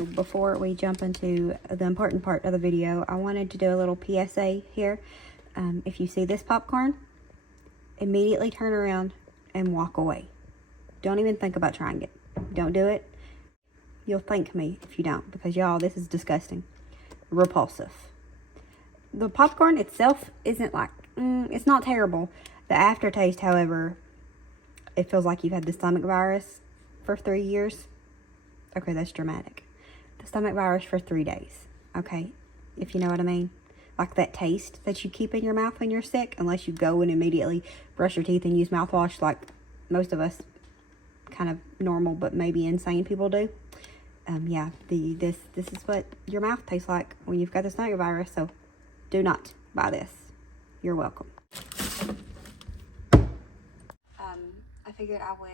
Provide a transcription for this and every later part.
So before we jump into the important part of the video, I wanted to do a little PSA here. If you see this popcorn, immediately turn around and walk away. Don't even think about trying it. Don't do it. You'll thank me if you don't, because y'all, this is disgusting. Repulsive. The popcorn itself isn't like, it's not terrible. The aftertaste, however, it feels like you've had the stomach virus for 3 years. Okay, that's dramatic. The stomach virus for 3 days. Okay, if you know what I mean. Like that taste that you keep in your mouth when you're sick, unless you go and immediately brush your teeth and use mouthwash like most of us kind of normal but maybe insane people do. Yeah, this is what your mouth tastes like when you've got the stomach virus, so do not buy this. You're welcome. I figured I would,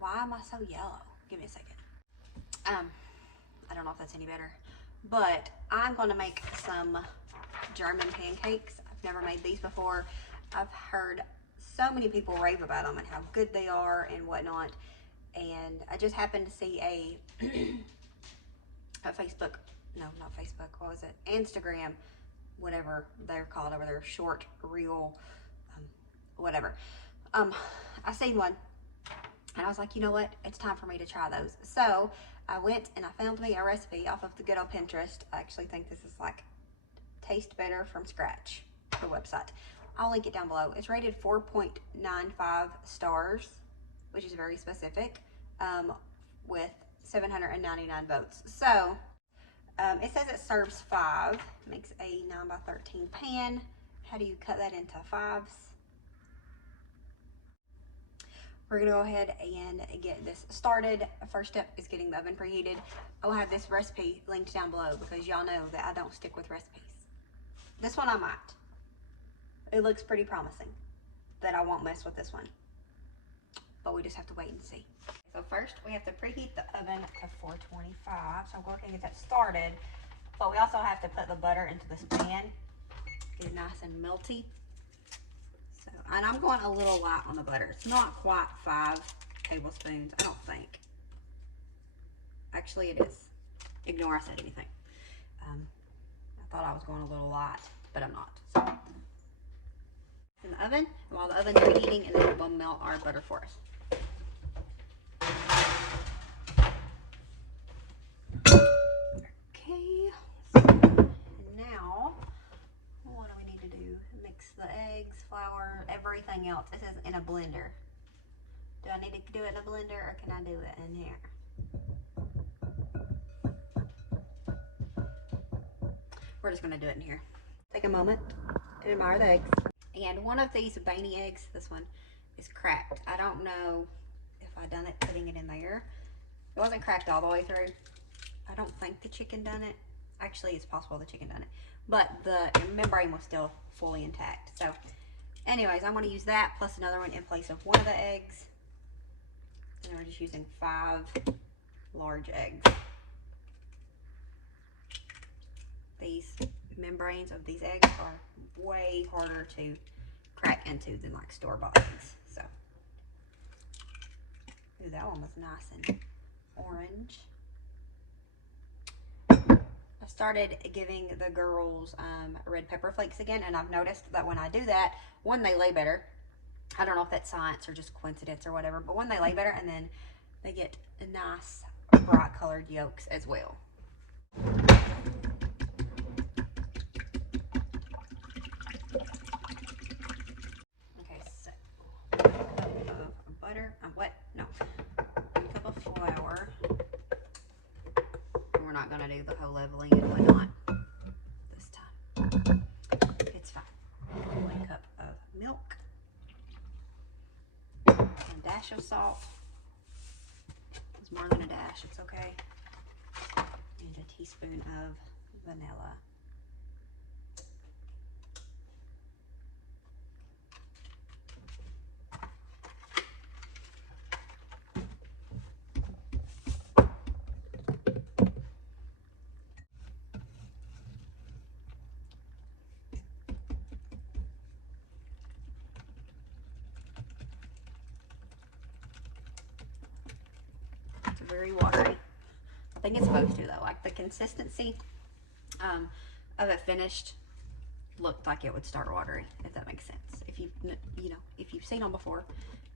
why am I so yellow? Give me a second. I don't know if that's any better, but I'm going to make some German pancakes. I've never made these before. I've heard so many people rave about them and how good they are and whatnot. And I just happened to see a Facebook, no, not Facebook, what was it? Instagram, whatever they're called over there, short, reel, whatever. I seen one and I was like, you know what? It's time for me to try those. So I went and I found me a recipe off of the good old Pinterest. I actually think this is like Taste Better from Scratch, the website. I'll link it down below. It's rated 4.95 stars, which is very specific, with 799 votes. So it says it serves 5, makes a 9 by 13 pan. How do you cut that into 5s? We're gonna go ahead and get this started. First step is getting the oven preheated. I'll have this recipe linked down below because y'all know that I don't stick with recipes. This one I might. It looks pretty promising that I won't mess with this one, but we just have to wait and see. So first we have to preheat the oven to 425. So I'm going to get that started, but we also have to put the butter into this pan, get it nice and melty. So, and I'm going a little light on the butter. It's not quite 5 tablespoons, I don't think. Actually it is. Ignore I said anything. I thought I was going a little light, but I'm not. So, in the oven, and while the oven's preheating, and then we'll melt our butter for us. Okay, so now what do we need to do? Mix the eggs, flour, everything else. It says in a blender. Do I need to do it in a blender or can I do it in here? We're just gonna do it in here. Take a moment to admire the eggs. And one of these ℚ𝕚 eggs, this one, is cracked. I don't know if I done it putting it in there. It wasn't cracked all the way through. I don't think the chicken done it. Actually, it's possible the chicken done it. But the membrane was still fully intact. So, anyways, I'm going to use that plus another one in place of one of the eggs. And we're just using 5 large eggs. These membranes of these eggs are way harder to crack into than like store-bought eggs. So, ooh, that one was nice and orange. I started giving the girls red pepper flakes again, and I've noticed that when I do that, one, they lay better. I don't know if that's science or just coincidence or whatever, but one, they lay better, and then they get nice bright colored yolks as well. Butter, cup of flour. And we're not gonna do the whole leveling and whatnot this time. It's fine. 1 cup of milk, a dash of salt. It's more than a dash, it's okay. And a teaspoon of vanilla. Very watery. I think it's supposed to though. Like the consistency of it finished looked like it would start watery, if that makes sense. If you know, if you've seen them before,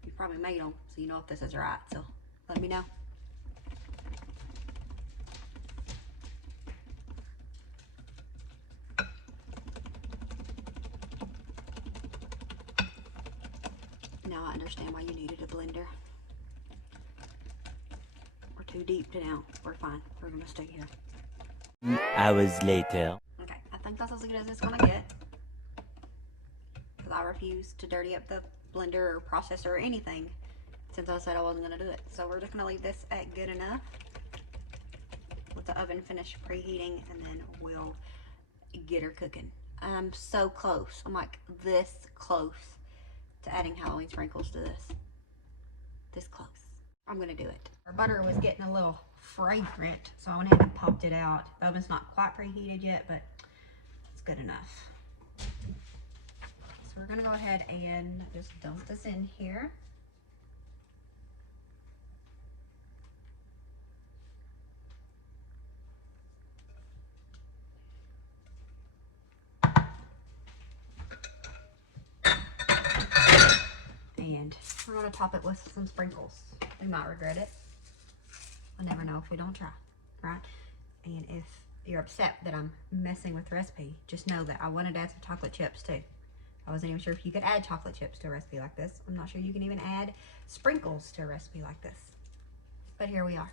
you've probably made them, so you know if this is right. So let me know. Now I understand why you needed a blender. We're too deep to now. We're fine. We're gonna stay here. Hours later. Okay, I think that's as good as it's gonna get. Because I refuse to dirty up the blender or processor or anything since I said I wasn't gonna do it. So we're just gonna leave this at good enough with the oven finished preheating, and then we'll get her cooking. I'm so close. I'm like this close to adding Halloween sprinkles to this. This close. I'm gonna do it. Our butter was getting a little fragrant, so I went ahead and popped it out. The oven's not quite preheated yet, but it's good enough. So we're gonna go ahead and just dump this in here. And we're gonna top it with some sprinkles. We might regret it. I never know if we don't try, right? And if you're upset that I'm messing with the recipe, just know that I wanted to add some chocolate chips too. I wasn't even sure if you could add chocolate chips to a recipe like this. I'm not sure you can even add sprinkles to a recipe like this. But here we are,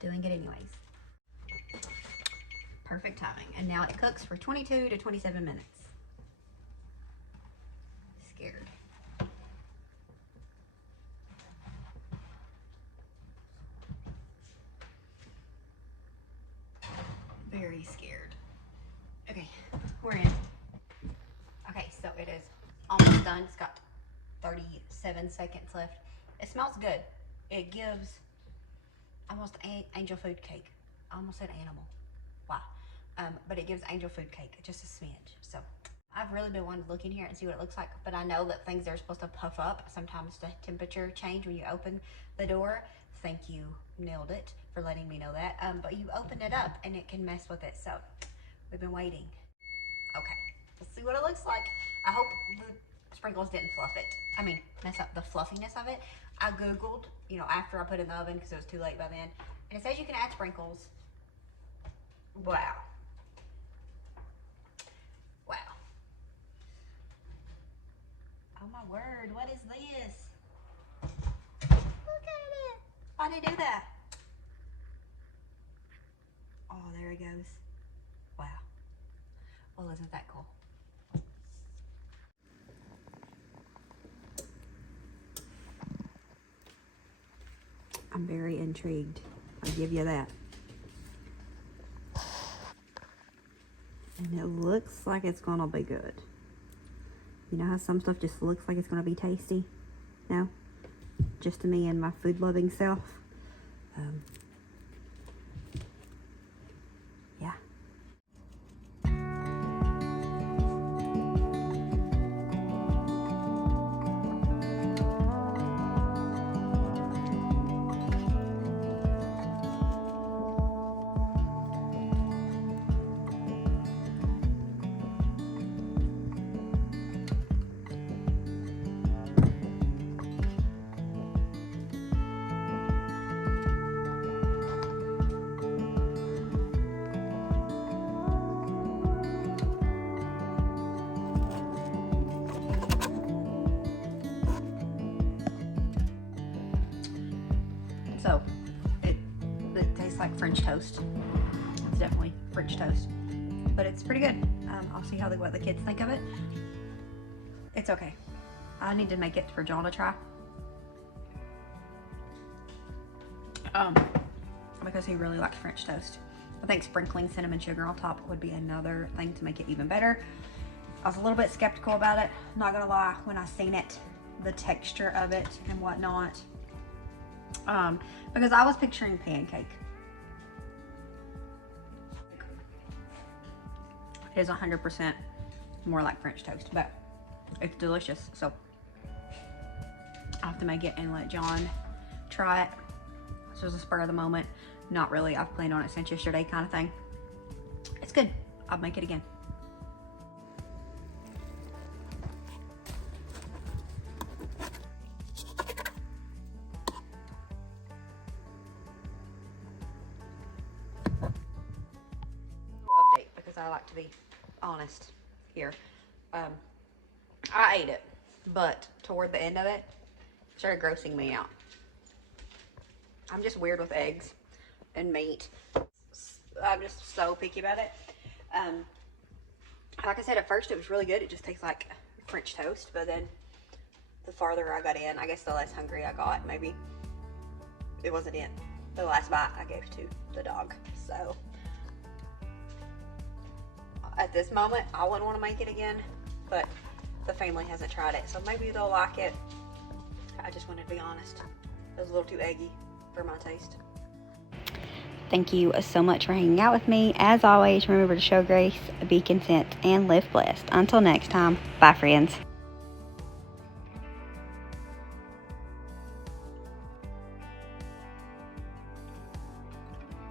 doing it anyways. Perfect timing. And now it cooks for 22 to 27 minutes. Scared. Very scared. Okay, we're in. Okay, so it is almost done. It's got 37 seconds left. It smells good. It gives almost angel food cake. I almost said animal. Wow. But it gives angel food cake, just a smidge. So I've really been wanting to look in here and see what it looks like, but I know that things are supposed to puff up. Sometimes the temperature change when you open the door. Thank you, nailed it, for letting me know that. But you open it up and it can mess with it. So we've been waiting. Okay, let's see what it looks like. I hope the sprinkles didn't fluff it. I mean, mess up the fluffiness of it. I Googled, you know, after I put it in the oven because it was too late by then. And it says you can add sprinkles. Wow. Wow. Oh my word, what is this? Look at it. Why did it do that? Oh, there it goes. Wow. Well, isn't that cool? I'm very intrigued. I'll give you that. And it looks like it's gonna be good. You know how some stuff just looks like it's gonna be tasty? No? Just to me and my food-loving self. Yeah. So, it tastes like French toast. It's definitely French toast, but it's pretty good. I'll see what the kids think of it. It's okay. I need to make it for John to try. Because he really likes French toast. I think sprinkling cinnamon sugar on top would be another thing to make it even better. I was a little bit skeptical about it, not gonna lie, when I seen it, the texture of it and whatnot. Because I was picturing pancake. It is 100% more like French toast, but it's delicious. So I have to make it and let John try it. This was a spur of the moment. not really, I've planned on it since yesterday kind of thing. It's good. I'll make it again. Update, because I like to be honest here. I ate it, but toward the end of it, it started grossing me out. I'm just weird with eggs and meat. I'm just so picky about it. Like I said, at first it was really good. It just tastes like French toast, but then the farther I got in, I guess the less hungry I got. Maybe it wasn't it. The last bite I gave to the dog. So at this moment, I wouldn't want to make it again, but the family hasn't tried it, so maybe they'll like it. I just wanted to be honest. It was a little too eggy for my taste. Thank you so much for hanging out with me. As always, remember to show grace, be content, and live blessed. Until next time, bye friends.